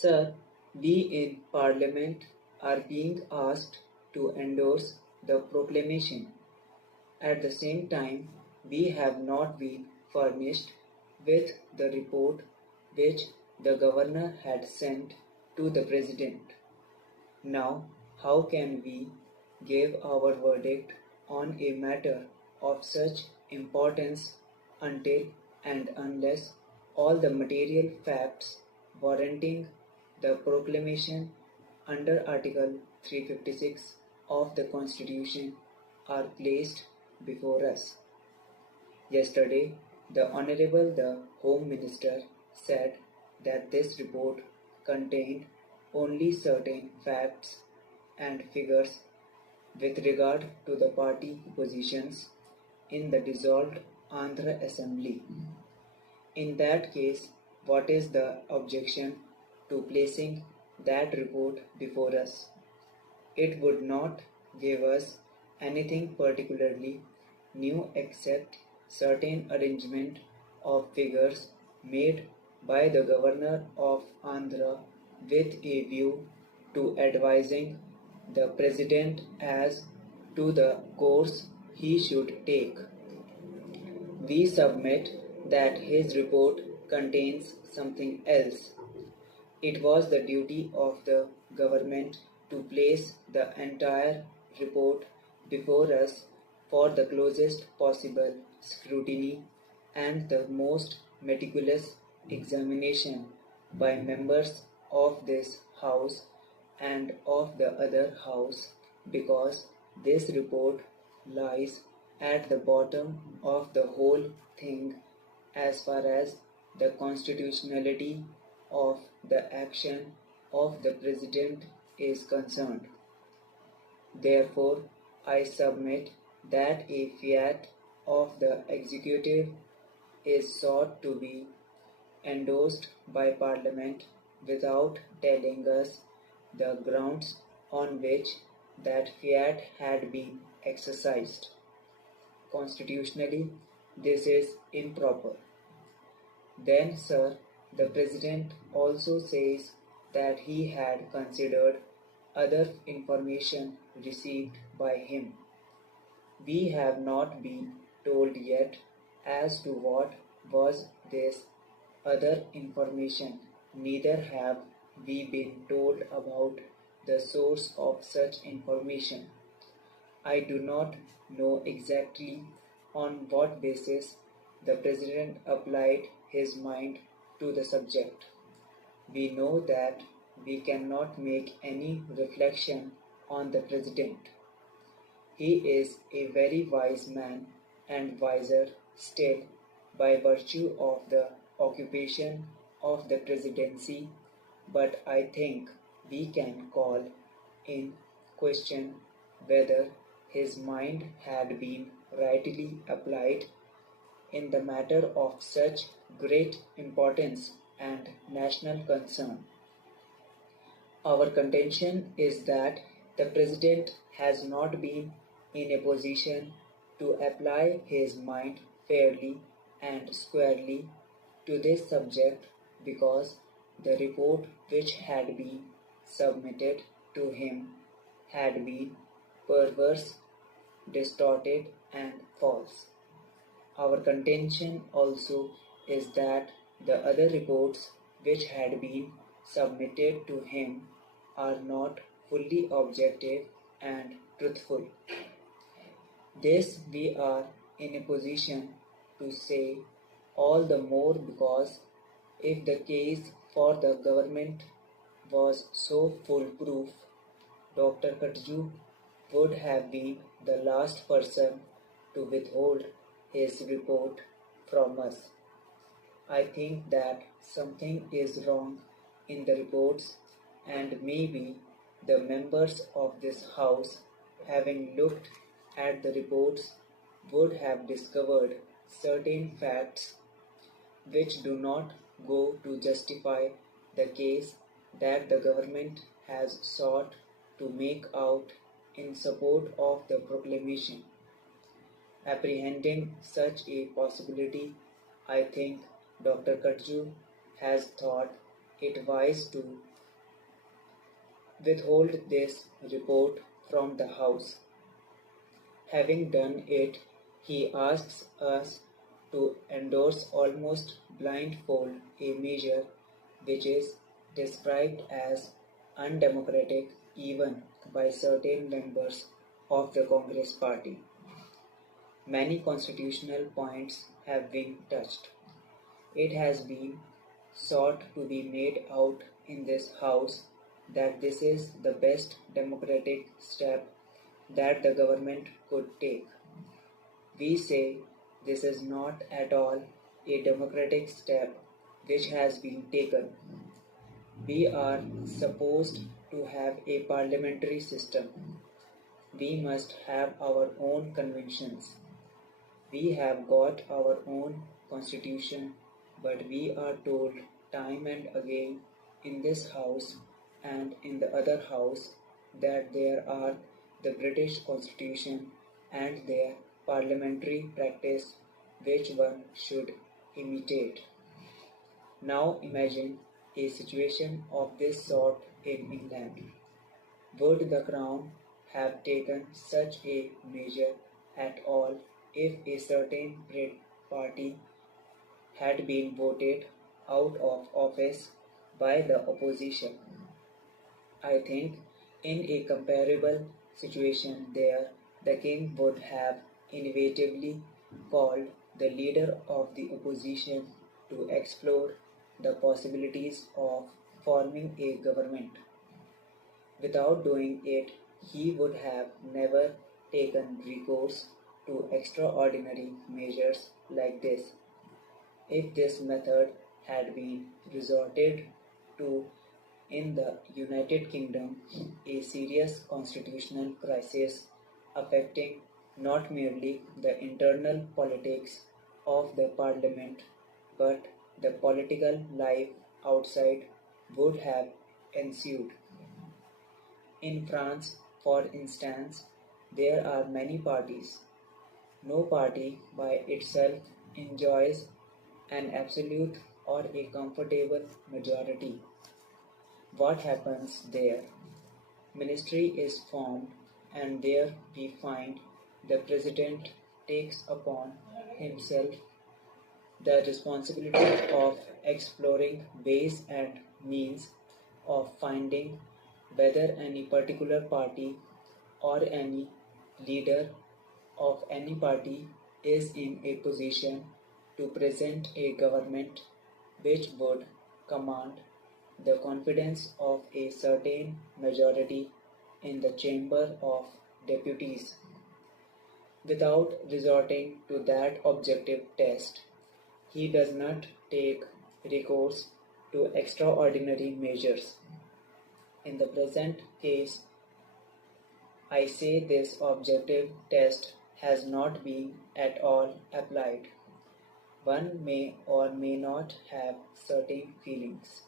Sir, we in Parliament are being asked to endorse the proclamation. At the same time, we have not been furnished with the report which the Governor had sent to the President. Now, how can we give our verdict on a matter of such importance until and unless all the material facts warranting the proclamation under Article 356 of the Constitution are placed before us? Yesterday, the Honorable the Home Minister said that this report contained only certain facts and figures with regard to the party positions in the dissolved Andhra Assembly. In that case, what is the objection to placing that report before us? It would not give us anything particularly new except certain arrangement of figures made by the Governor of Andhra with a view to advising the President as to the course he should take. We submit that his report contains something else. It was the duty of the government to place the entire report before us for the closest possible scrutiny and the most meticulous examination by members of this House and of the other House, because this report lies at the bottom of the whole thing as far as the constitutionality of the action of the President is concerned. Therefore, I submit that a fiat of the executive is sought to be endorsed by Parliament without telling us the grounds on which that fiat had been exercised. Constitutionally, this is improper. Then, sir, the President also says that he had considered other information received by him. We have not been told yet as to what was this other information, neither have we been told about the source of such information. I do not know exactly on what basis the President applied his mind to the subject. We know that we cannot make any reflection on the President. He is a very wise man and wiser still by virtue of the occupation of the presidency, but I think we can call in question whether his mind had been rightly applied in the matter of such great importance and national concern. Our contention is that the President has not been in a position to apply his mind fairly and squarely to this subject because the report which had been submitted to him had been perverse, distorted, and false. Our contention also is that the other reports which had been submitted to him are not fully objective and truthful. This we are in a position to say all the more because if the case for the government was so foolproof, Dr. Katju would have been the last person to withhold his report from us. I think that something is wrong in the reports, and maybe the members of this House, having looked at the reports, would have discovered certain facts which do not go to justify the case that the government has sought to make out in support of the proclamation. Apprehending such a possibility, I think Dr. Katju has thought it wise to withhold this report from the House. Having done it, he asks us to endorse almost blindfold a measure which is described as undemocratic even by certain members of the Congress Party. Many constitutional points have been touched. It has been sought to be made out in this House that this is the best democratic step that the government could take. We say this is not at all a democratic step which has been taken. We are supposed to have a parliamentary system. We must have our own conventions. We have got our own constitution, but we are told time and again in this House and in the other House that there are the British Constitution and their parliamentary practice which one should imitate. Now imagine a situation of this sort in England. Would the Crown have taken such a measure at all if a certain party had been voted out of office by the opposition? I think in a comparable situation there, the king would have inevitably called the leader of the opposition to explore the possibilities of forming a government. Without doing it, he would have never taken recourse to extraordinary measures like this. If this method had been resorted to in the United Kingdom, a serious constitutional crisis affecting not merely the internal politics of the parliament but the political life outside would have ensued. In France, for instance, there are many parties. No party by itself enjoys an absolute or a comfortable majority. What happens there? Ministry is formed, and there we find the president takes upon himself the responsibility of exploring ways and means of finding whether any particular party or any leader of any party is in a position to present a government which would command the confidence of a certain majority in the Chamber of Deputies. Without resorting to that objective test, he does not take recourse to extraordinary measures. In the present case, I say this objective test has not been at all applied. One may or may not have certain feelings.